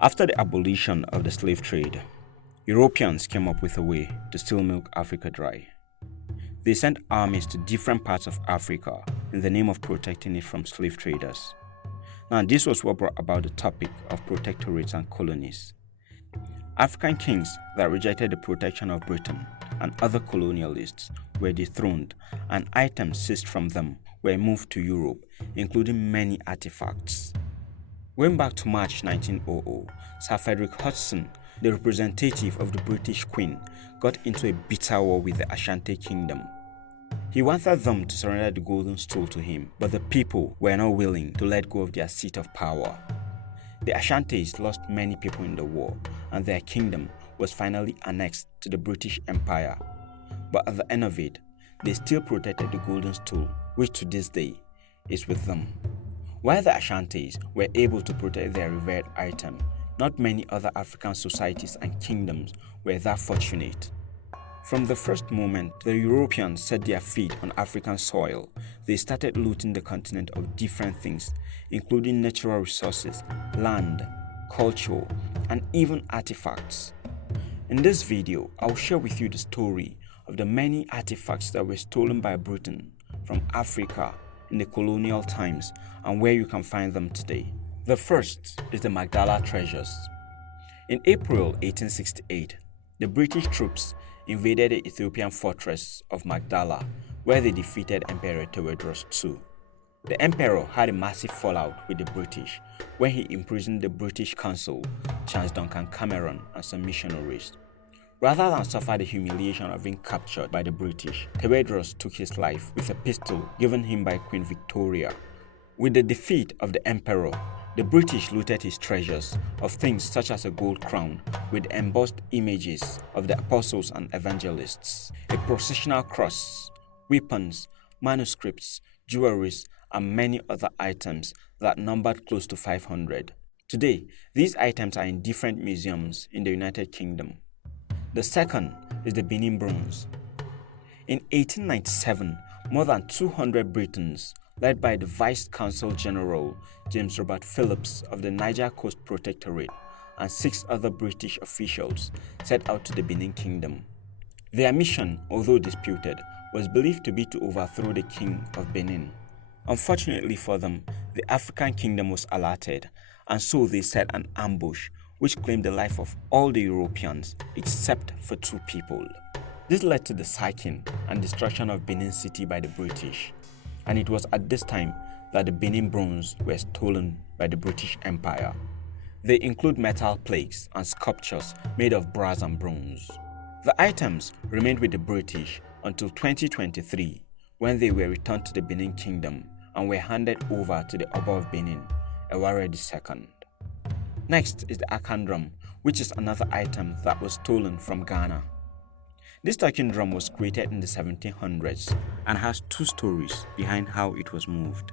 After the abolition of the slave trade, Europeans came up with a way to still milk Africa dry. They sent armies to different parts of Africa in the name of protecting it from slave traders. Now, this was what brought about the topic of protectorates and colonies. African kings that rejected the protection of Britain and other colonialists were dethroned, and items seized from them were moved to Europe, including many artifacts. Going back to March 1900, Sir Frederick Hodgson, the representative of the British Queen, got into a bitter war with the Ashanti kingdom. He wanted them to surrender the Golden Stool to him, but the people were not willing to let go of their seat of power. The Ashantis lost many people in the war, and their kingdom was finally annexed to the British Empire. But at the end of it, they still protected the Golden Stool, which to this day is with them. While the Ashantis were able to protect their revered item, not many other African societies and kingdoms were that fortunate. From the first moment the Europeans set their feet on African soil, they started looting the continent of different things, including natural resources, land, culture, and even artifacts. In this video, I'll share with you the story of the many artifacts that were stolen by Britain from Africa in the colonial times and where you can find them today. The first is the Magdala Treasures. In April 1868, the British troops invaded the Ethiopian fortress of Magdala, where they defeated Emperor Tewodros II. The emperor had a massive fallout with the British when he imprisoned the British consul, Charles Duncan Cameron, and some missionaries. Rather than suffer the humiliation of being captured by the British, Tewodros took his life with a pistol given him by Queen Victoria. With the defeat of the emperor, the British looted his treasures of things such as a gold crown with embossed images of the apostles and evangelists, a processional cross, weapons, manuscripts, jewelries, and many other items that numbered close to 500. Today, these items are in different museums in the United Kingdom. The second is the Benin bronze. In 1897, more than 200 Britons, led by the Vice Consul General James Robert Phillips of the Niger Coast Protectorate, and 6 other British officials, set out to the Benin Kingdom. Their mission, although disputed, was believed to be to overthrow the King of Benin. Unfortunately for them, the African kingdom was alerted, and so they set an ambush which claimed the life of all the Europeans except for 2 people. This led to the sacking and destruction of Benin City by the British, and it was at this time that the Benin bronze were stolen by the British Empire. They include metal plaques and sculptures made of brass and bronze. The items remained with the British until 2023, when they were returned to the Benin Kingdom and were handed over to the Oba of Benin, Aare II. Next is the Akan drum, which is another item that was stolen from Ghana. This talking drum was created in the 1700s and has 2 stories behind how it was moved.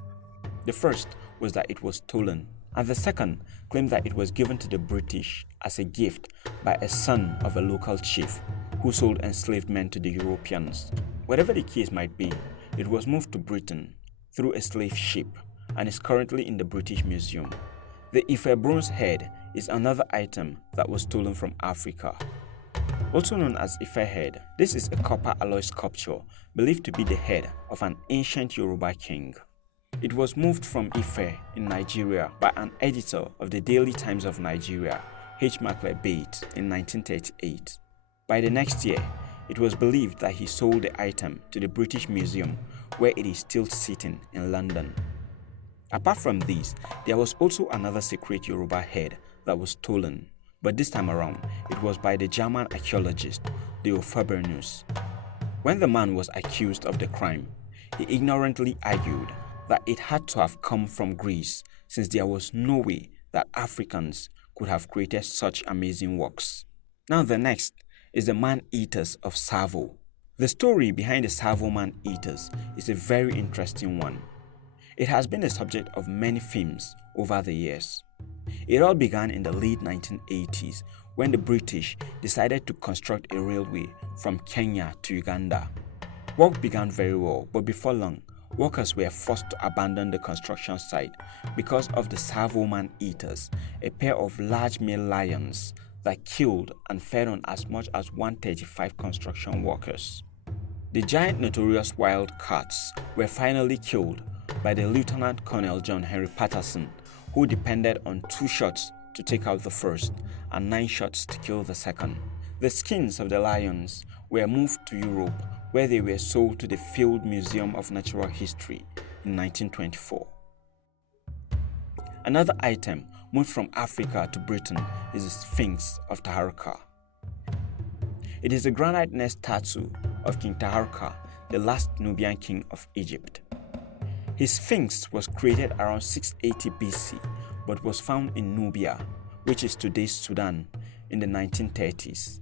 The first was that it was stolen, and the second claimed that it was given to the British as a gift by a son of a local chief who sold enslaved men to the Europeans. Whatever the case might be, it was moved to Britain through a slave ship and is currently in the British Museum. The Ife bronze head is another item that was stolen from Africa. Also known as Ife head, this is a copper alloy sculpture believed to be the head of an ancient Yoruba king. It was moved from Ife in Nigeria by an editor of the Daily Times of Nigeria, H. Macaulay Bate, in 1938. By the next year, it was believed that he sold the item to the British Museum, where it is still sitting in London. Apart from these, there was also another secret Yoruba head that was stolen, but this time around, it was by the German archaeologist Leo Fabernus. When the man was accused of the crime, he ignorantly argued that it had to have come from Greece, since there was no way that Africans could have created such amazing works. Now the next is the Maneaters of Savo. The story behind the Savo Man-Eaters is a very interesting one. It has been the subject of many films over the years. It all began in the late 1980s when the British decided to construct a railway from Kenya to Uganda. Work began very well, but before long, workers were forced to abandon the construction site because of the Savo Maneaters, a pair of large male lions that killed and fed on as much as 135 construction workers. The giant notorious wild cats were finally killed by the Lieutenant Colonel John Henry Patterson, who depended on 2 shots to take out the first and 9 shots to kill the second. The skins of the lions were moved to Europe, where they were sold to the Field Museum of Natural History in 1924. Another item moved from Africa to Britain is the Sphinx of Tahara. It is the granite-nest statue of King Tahara, the last Nubian king of Egypt. His Sphinx was created around 680 BC but was found in Nubia, which is today's Sudan, in the 1930s.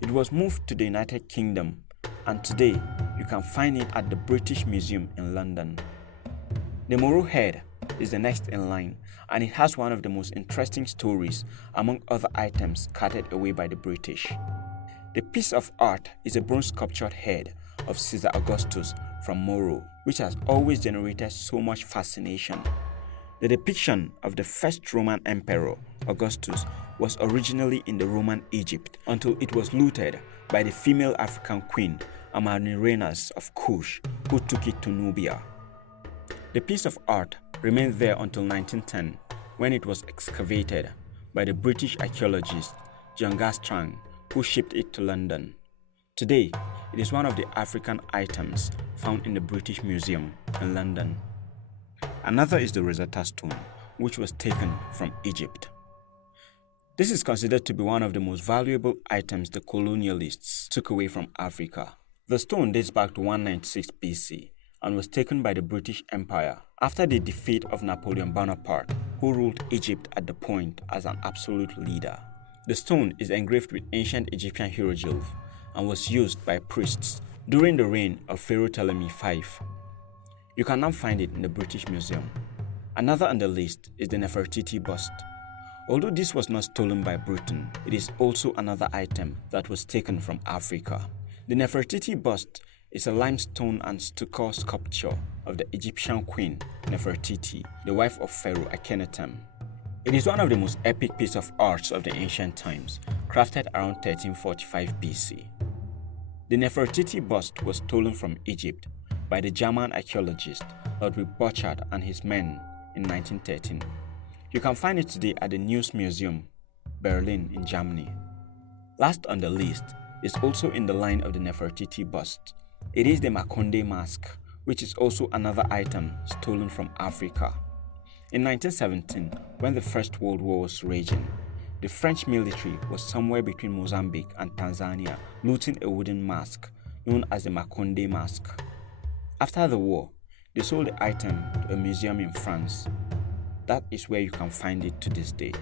It was moved to the United Kingdom, and today you can find it at the British Museum in London. The Moro head is the next in line, and it has one of the most interesting stories among other items carted away by the British. The piece of art is a bronze sculptured head of Caesar Augustus from Moro, which has always generated so much fascination. The depiction of the first Roman emperor, Augustus, was originally in the Roman Egypt until it was looted by the female African queen Amarnirenas of Kush, who took it to Nubia. The piece of art remained there until 1910, when it was excavated by the British archaeologist John Garstang, who shipped it to London. Today, it is one of the African items found in the British Museum in London. Another is the Rosa Stone, which was taken from Egypt. This is considered to be one of the most valuable items the colonialists took away from Africa. The stone dates back to 196 BC and was taken by the British Empire after the defeat of Napoleon Bonaparte, who ruled Egypt at the point as an absolute leader. The stone is engraved with ancient Egyptian hieroglyphs and was used by priests during the reign of Pharaoh Ptolemy V. You can now find it in the British Museum. Another on the list is the Nefertiti Bust. Although this was not stolen by Britain, it is also another item that was taken from Africa. The Nefertiti Bust is a limestone and stucco sculpture of the Egyptian queen Nefertiti, the wife of Pharaoh Akhenaten. It is one of the most epic pieces of art of the ancient times, crafted around 1345 BC. The Nefertiti Bust was stolen from Egypt by the German archaeologist Ludwig Borchardt and his men in 1913. You can find it today at the News Museum, Berlin in Germany. Last on the list is also in the line of the Nefertiti Bust. It is the Makonde mask, which is also another item stolen from Africa. In 1917, when the First World War was raging, the French military was somewhere between Mozambique and Tanzania looting a wooden mask known as the Makonde mask. After the war, they sold the item to a museum in France. That is where you can find it to this day.